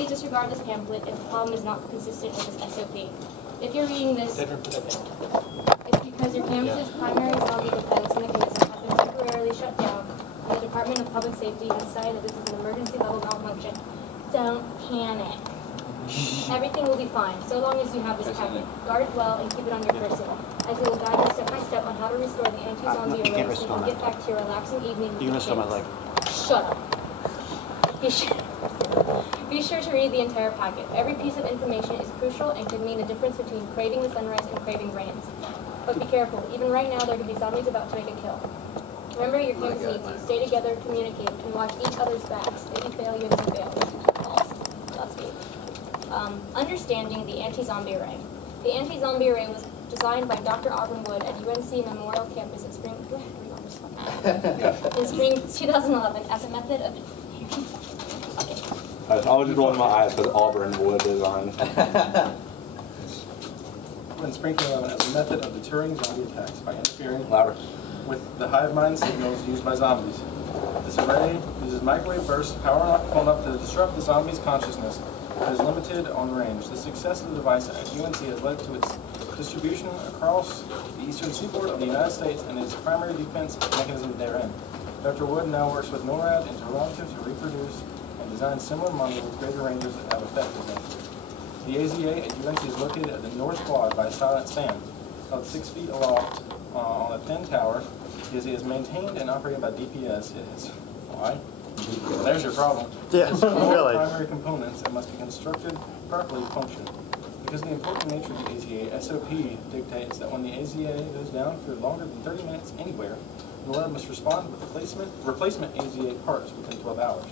Please disregard this pamphlet if the problem is not consistent with this SOP. If you're reading this, it's because your campus's primary zombie defense mechanism has been temporarily shut down, and the Department of Public Safety has decided that this is an emergency level malfunction. Don't panic. Everything will be fine, so long as you have this packet. Guard it well and keep it on your person, as it will guide you step by step on how to restore the anti-zombie array so you can get back to your relaxing evening. You can restore my leg. Shut up. Be sure to read the entire packet. Every piece of information is crucial and could mean the difference between craving the sunrise and craving brains. But be careful. Even right now, there could be zombies about to make a kill. Remember, your campus needs you. Stay together, communicate, and watch each other's backs. If you fail, you have to fail. Godspeed. Understanding the anti-zombie array. The anti-zombie array was designed by Dr. Auburn Wood at UNC Memorial Campus in spring 2011 as a method of... I was just rolling my eyes because Auburn Wood is on. In spring 2011 as a method of deterring zombie attacks by interfering Louder. with the hive mind signals used by zombies. This array uses microwave bursts powerful enough to disrupt the zombie's consciousness, but is limited on range. The success of the device at UNC has led to its distribution across the eastern seaboard of the United States and its primary defense mechanism therein. Dr. Wood now works with NORAD in Toronto to reproduce and design similar modules with greater ranges that have effectiveness. The AZA at UNC is located at the North Quad by Silent Sand, held 6 feet aloft on a thin tower. The AZA is maintained and operated by DPS. It is why? Well, there's your problem. Yeah, It's all really. primary components that must be constructed properly to function. Because of the important nature of the AZA, SOP dictates that when the AZA goes down for longer than 30 minutes anywhere, NORAD must respond with replacement AZA parts within 12 hours.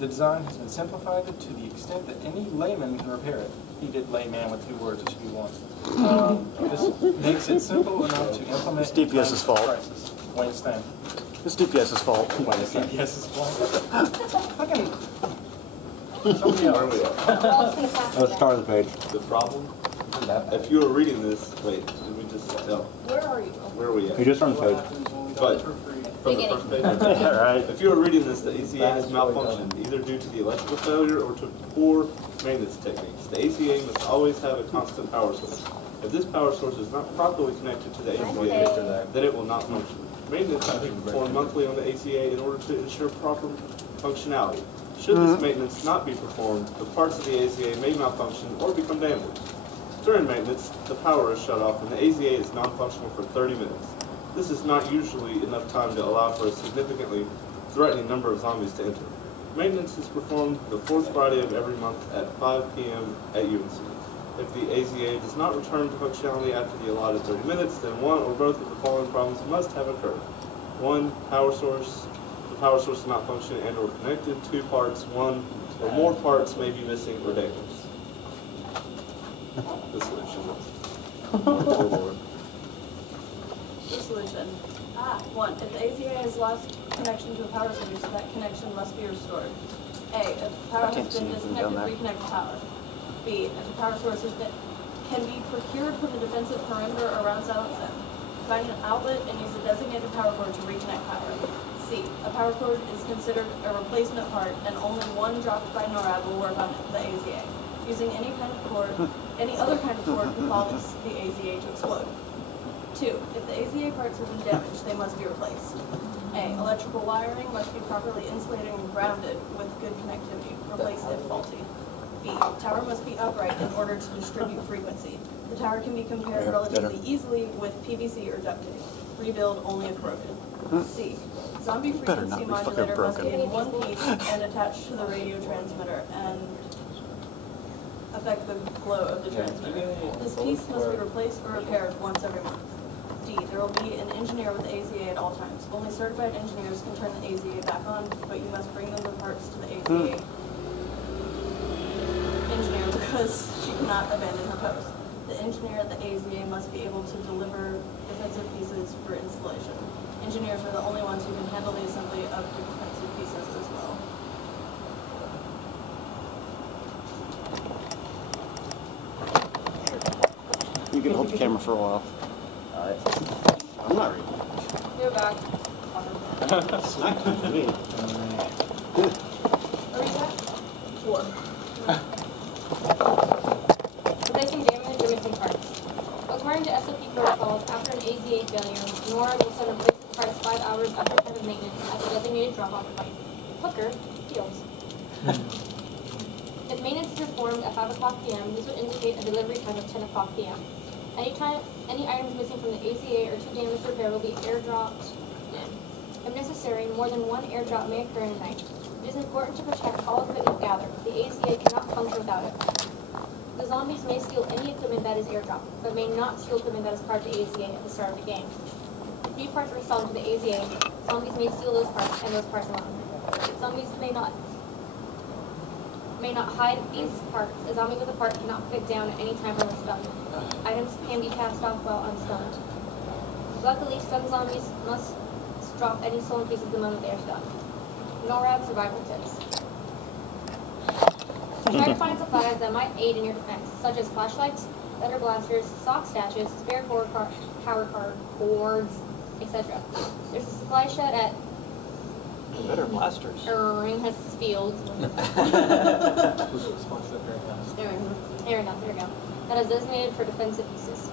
The design has been simplified to the extent that any layman can repair it. He did layman with 2 words, it should be 1. This makes it simple enough to implement. It's DPS's fault. Crisis. Wayne Stan. It's DPS's fault. Wayne Stan. Yes, it's fucking. Somebody else. Let's start the page. The problem? If you were reading this, wait, did we just tell? Where are you? Where are we at? You just on the page. But from the first page. All right. If you were reading this, the AZA has malfunctioned either due to the electrical failure or to poor maintenance techniques. The AZA must always have a constant power source. If this power source is not properly connected to the AZA, then it will not function. Maintenance should be performed monthly on the AZA in order to ensure proper functionality. Should this maintenance not be performed, the parts of the AZA may malfunction or become damaged. During maintenance, the power is shut off and the AZA is non-functional for 30 minutes. This is not usually enough time to allow for a significantly threatening number of zombies to enter. Maintenance is performed the 4th Friday of every month at 5 p.m. at UNC. If the AZA does not return to functionality after the allotted 30 minutes, then one or both of the following problems must have occurred. 1. Power source. The power source is not functioning and or connected. 2 parts. 1 or more parts may be missing or damaged. The solution is. Oh, Lord. The solution. 1. If the AZA has lost connection to a power source, that connection must be restored. A. If the power has been disconnected, reconnect the power. B. If the power source can be procured from the defensive perimeter around Silent Sand, find an outlet and use a designated power cord to reconnect power. C. A power cord is considered a replacement part and only one dropped by NORAD will work on the AZA. Using any other kind of cord can cause the AZA to explode. 2. If the AZA parts have been damaged, they must be replaced. A. Electrical wiring must be properly insulated and grounded with good connectivity. Replace if faulty. B. Tower must be upright in order to distribute frequency. The tower can be compared relatively easily with PVC or duct tape. Rebuild only if broken. C. Zombie frequency modulator must be in one piece and attached to the radio transmitter and affect the flow of the transmitter. This piece must be replaced or repaired once every month. D. There will be an engineer with the AZA at all times. Only certified engineers can turn the AZA back on, but you must bring them the parts to the AZA engineer because she cannot abandon her post. The engineer at the AZA must be able to deliver defensive pieces for installation. Engineers are the only ones who can handle the assembly of defensive pieces as well. You can hold the camera for a while. Alright. I'm not reading. You're back. Snack time for me. Where are you at? 4. Replacing damaged or missing parts. According to SOP protocols, after an AZA failure, NORAD will send replacement parts 5 hours after time of maintenance at the designated drop-off point. Hooker deals. If maintenance is performed at 5 o'clock p.m., this would indicate a delivery time of 10 o'clock p.m. Any items missing from the AZA or too damaged to repair will be airdropped in. If necessary, more than one airdrop may occur in a night. It is important to protect all equipment gathered. The AZA cannot function without it. The zombies may steal any equipment that is airdropped, but may not steal equipment that is part of the AZA at the start of the game. If new parts are installed into the AZA, zombies may steal those parts and those parts alone. Zombies may not hide these parts. A zombie with a part cannot put it down at any time unless stunned. Items can be passed off while unstunned. Luckily, stunned zombies must drop any stolen pieces the moment they are stunned. NORAD survival tips. Try to find supplies that might aid in your defense, such as flashlights, better blasters, sock stashes, spare power card, boards, etc. There's a supply shed at Better blasters. Eringhus Field. There we go. That is designated for defensive uses.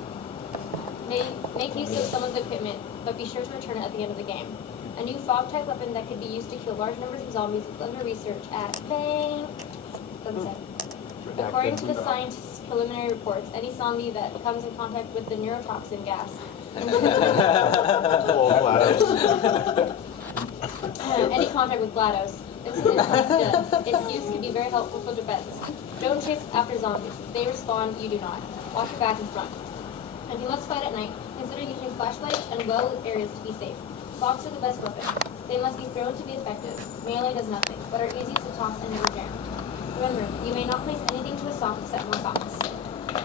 Make use of someone's equipment, but be sure to return it at the end of the game. A new fog-type weapon that could be used to kill large numbers of zombies is under research at Sunset. According to the scientists' preliminary reports, any zombie that comes in contact with the neurotoxin gas any contact with GLaDOS, its use can be very helpful for defense. Don't chase after zombies. If they respond, you do not. Watch your back and front. If you must fight at night, consider using flashlights and well-lit areas to be safe. Socks are the best weapon. They must be thrown to be effective. Melee does nothing, but are easy to toss and never jam. Remember, you may not place anything to a sock except more socks.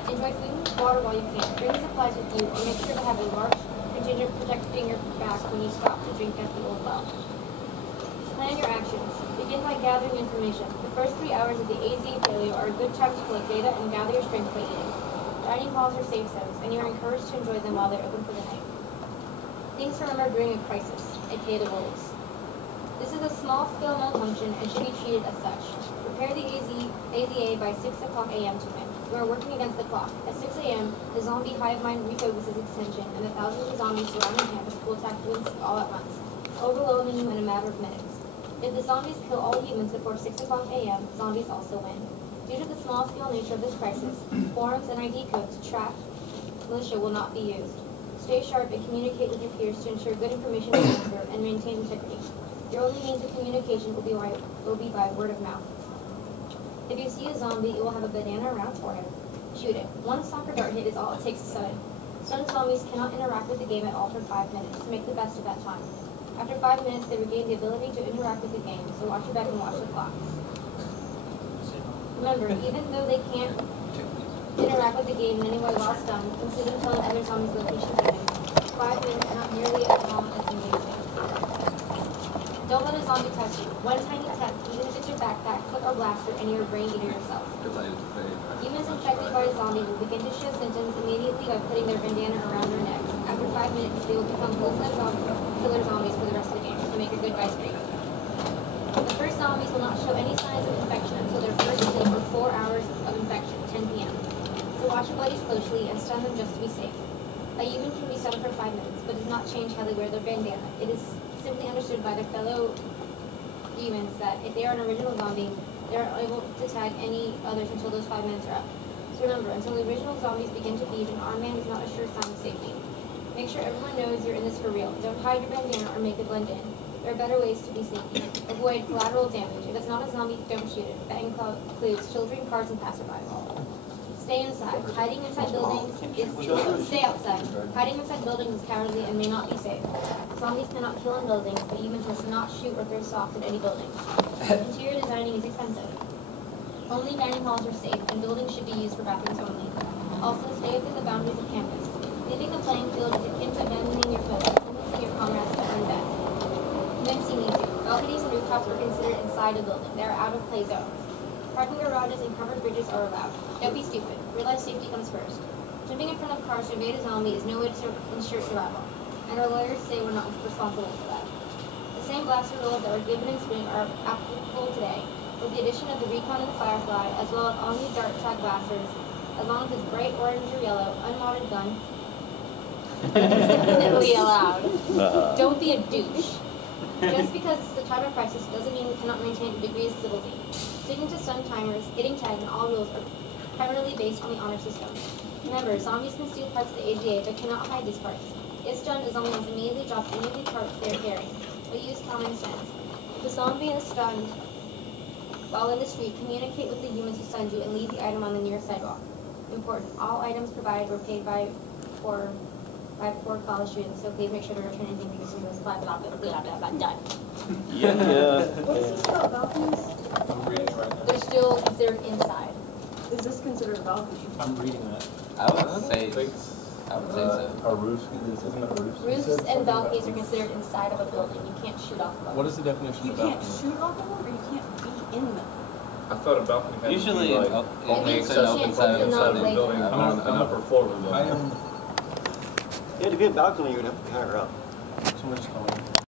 Enjoy food and water while you can. Bring the supplies with you, and make sure to have a large container protecting your back when you stop to drink at the old well. Plan your actions. Begin by gathering information. The first 3 hours of the AZ failure are a good time to collect data and gather your strength by eating. Dining halls are safe zones, and you are encouraged to enjoy them while they're open for the night. Things to remember during a crisis, aka the wolves. This is a small-scale malfunction and should be treated as such. Prepare the AZA by 6 o'clock a.m. to win. You are working against the clock. At 6 a.m., the zombie hive mind refocuses its attention, and the thousands of zombies surrounding campus will attack humans all at once, overwhelming you in a matter of minutes. If the zombies kill all humans before 6 o'clock a.m., zombies also win. Due to the small-scale nature of this crisis, forums and ID codes to track militia will not be used. Stay sharp and communicate with your peers to ensure good information is transferred and maintain integrity. Your only means of communication will be by word of mouth. If you see a zombie, it will have a bandana around its forehead. Shoot it. One soccer dart hit is all it takes to stun it. Stunned zombies cannot interact with the game at all for 5 minutes. Make the best of that time. After 5 minutes, they regain the ability to interact with the game, so watch your back and watch the clock. Remember, even though they can't interact with the game in any way while stunned, consider telling other zombies location settings. 5 minutes are not nearly as long as you may think. Don't let a zombie touch you. One tiny touch, even if it's your backpack, foot, or blaster, and you're a brain eater yourself. Humans infected by a zombie will begin to show symptoms immediately by putting their bandana around their necks. After 5 minutes, they will become full-fledged killer zombies for the rest of the game, so make a good vice grade. The first zombies will not show any signs of infection until their first kill for 4 hours of infection, 10 p.m. So watch your buddies closely and stun them just to be safe. A human can be stunned for 5 minutes, but does not change how they wear their bandana. It is simply understood by their fellow humans that if they are an original zombie, they are able to tag any others until those 5 minutes are up. So remember, until the original zombies begin to feed, an armed man is not a sure sign of safety. Make sure everyone knows you're in this for real. Don't hide your bandana or make it blend in. There are better ways to be sneaky. Avoid collateral damage. If it's not a zombie, don't shoot it. That includes children, cars, and passerby. Stay inside. Hiding inside buildings is stay outside. Hiding inside buildings is cowardly and may not be safe. Zombies cannot kill in buildings, but humans must not shoot or throw socks at any buildings. Interior designing is expensive. Only dining halls are safe, and buildings should be used for bathrooms only. Also, stay within the boundaries of campus. Leaving the playing field is akin to abandoning your post and sentencing your comrades to earn death. Next, you need to. Balconies and rooftops are considered inside a building. They are out-of-play zones. Parking garages and covered bridges are allowed. Don't be stupid. Realize safety comes first. Jumping in front of cars to evade a zombie is no way to ensure survival, and our lawyers say we're not responsible for that. The same blaster rules that were given in spring are applicable today. with the addition of the Recon and the Firefly, as well as all new dart track blasters, as long as it's bright orange or yellow, unmodded gun, is definitely allowed. Don't be a douche. Just because it's the time of crisis doesn't mean we cannot maintain a degree of civility. Sticking to stun timers, hitting tags, and all rules are primarily based on the honor system. Remember, zombies can steal parts of the AGA, but cannot hide these parts. If stunned, the zombie must immediately drop any of the parts they are carrying, but use common sense. If the zombie is stunned while in the street, communicate with the humans who stunned you and leave the item on the nearest sidewalk. Important, all items provided were paid for college students, so please make sure to return anything because we will supply blah blah blah blah blah done. Yeah. What is this about balconies? I'm reading it right now. They're still considered inside. Is this considered a balcony? I'm reading that. I would say so. Our roofs, isn't it roofs? Roofs and balconies are considered inside of a building. You can't shoot off of them. What is the definition You of can't balcony? shoot off of them, or you can't be in them. I thought a balcony had to Usually, be like only means accessible you can't inside put of the inside of the non-blade. building on an upper floor of the I building. am Yeah, to be a balcony, you would have to be higher up. so much calling.